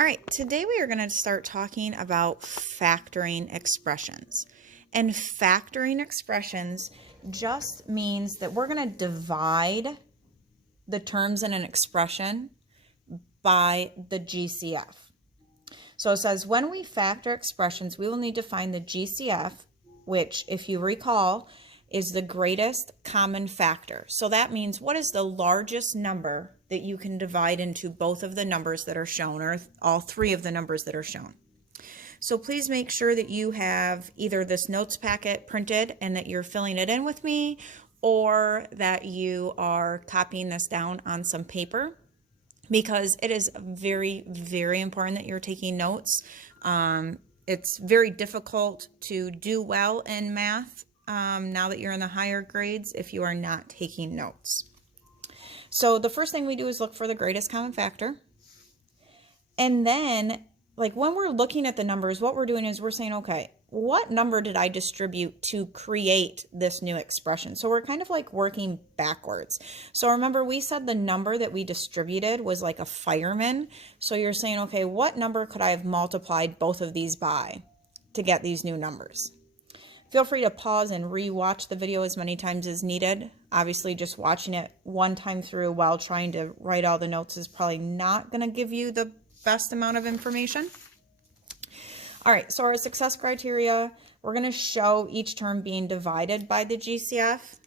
All right, today we are going to start talking about factoring expressions. And factoring expressions just means that we're going to divide the terms in an expression by the GCF. So it says when we factor expressions, we will need to find the GCF, which, if you recall, is the greatest common factor. So that means what is the largest number that you can divide into both of the numbers that are shown, or all three of the numbers that are shown. So please make sure that you have either this notes packet printed and that you're filling it in with me, or that you are copying this down on some paper, because it is very, very important that you're taking notes. It's very difficult to do well in math now that you're in the higher grades if you are not taking notes. So the first thing we do is look for the greatest common factor. And then, like, when we're looking at the numbers, what we're doing is we're saying, okay, what number did I distribute to create this new expression? So we're kind of like working backwards. So remember, we said the number that we distributed was like a fireman. So you're saying, okay, what number could I have multiplied both of these by to get these new numbers? Feel free to pause and re-watch the video as many times as needed. Obviously, just watching it one time through while trying to write all the notes is probably not going to give you the best amount of information. All right, so our success criteria, we're going to show each term being divided by the GCF. It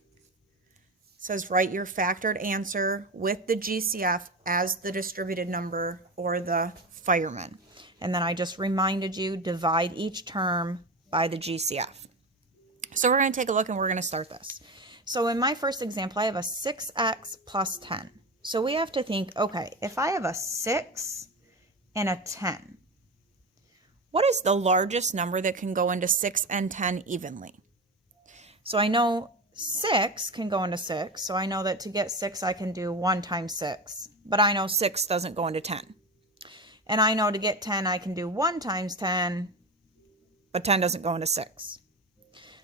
says write your factored answer with the GCF as the distributed number or the fireman. And then I just reminded you, divide each term by the GCF. So we're going to take a look and we're going to start this. So in my first example, I have a 6x plus 10. So we have to think, okay, if I have a 6 and a 10, what is the largest number that can go into 6 and 10 evenly? So I know 6 can go into 6. So I know that to get 6, I can do 1 times 6. But I know 6 doesn't go into 10. And I know to get 10, I can do 1 times 10, but 10 doesn't go into 6.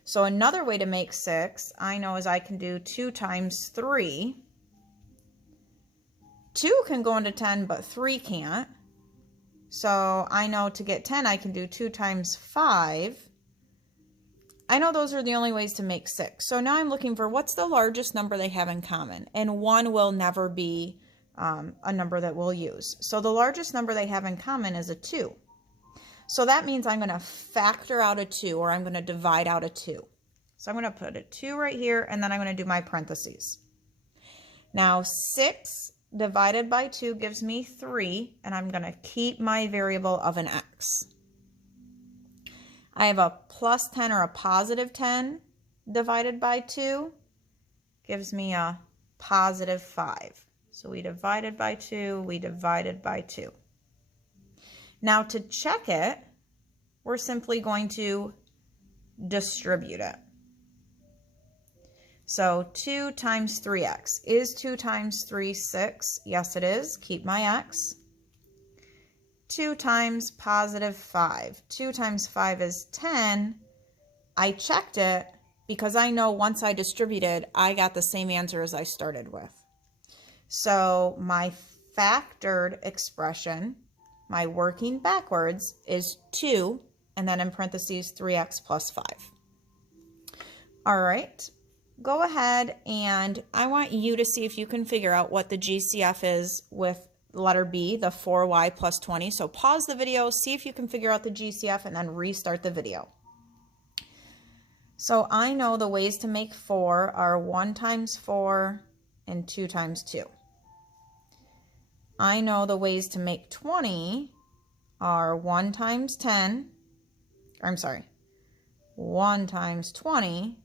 So another way to make 6, I know, is I can do 2 times 3. 2 can go into 10, but 3 can't. So I know to get 10, I can do 2 times 5. I know those are the only ways to make 6. So now I'm looking for what's the largest number they have in common. And 1 will never be a number that we'll use. So the largest number they have in common is a 2. So that means I'm going to factor out a 2, or I'm going to divide out a 2. So I'm going to put a 2 right here, and then I'm going to do my parentheses. Now 6 divided by 2 gives me 3, and I'm going to keep my variable of an x. I have a plus 10 or a positive 10 divided by 2 gives me a positive 5. So we divided by 2, we divided by 2. Now to check it, we're simply going to distribute it. So 2 times 3x. Is 2 times 3 6? Yes, it is. Keep my x. 2 times positive 5. 2 times 5 is 10. I checked it because I know once I distributed, I got the same answer as I started with. So my factored expression, my working backwards, is 2, and then in parentheses 3x plus 5. All right, go ahead, and I want you to see if you can figure out what the GCF is with letter B, the 4y plus 20. So pause the video, see if you can figure out the GCF, and then restart the video. So I know the ways to make 4 are 1 times 4 and 2 times 2. I know the ways to make 20 are 1 times 10, or I'm sorry, 1 times 20,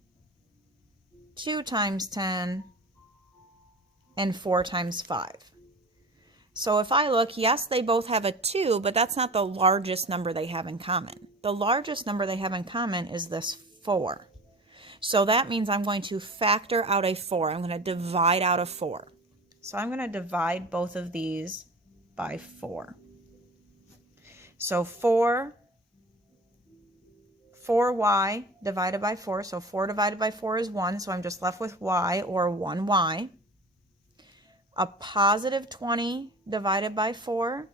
2 times 10, and 4 times 5. So if I look, yes, they both have a 2, but that's not the largest number they have in common. The largest number they have in common is this 4. So that means I'm going to factor out a 4. I'm going to divide out a 4. So I'm going to divide both of these by 4. So 4y divided by 4. So 4 divided by 4 is 1. So I'm just left with y, or 1y. A positive 20 divided by 4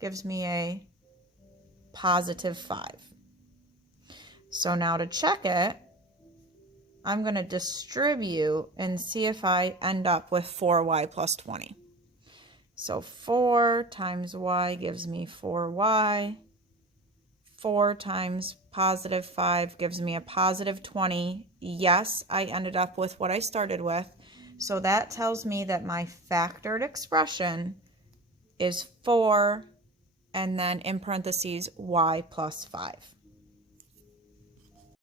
gives me a positive 5. So now to check it, I'm going to distribute and see if I end up with 4y plus 20. So 4 times y gives me 4y. 4 times positive 5 gives me a positive 20. Yes, I ended up with what I started with. So that tells me that my factored expression is 4 and then in parentheses y plus 5.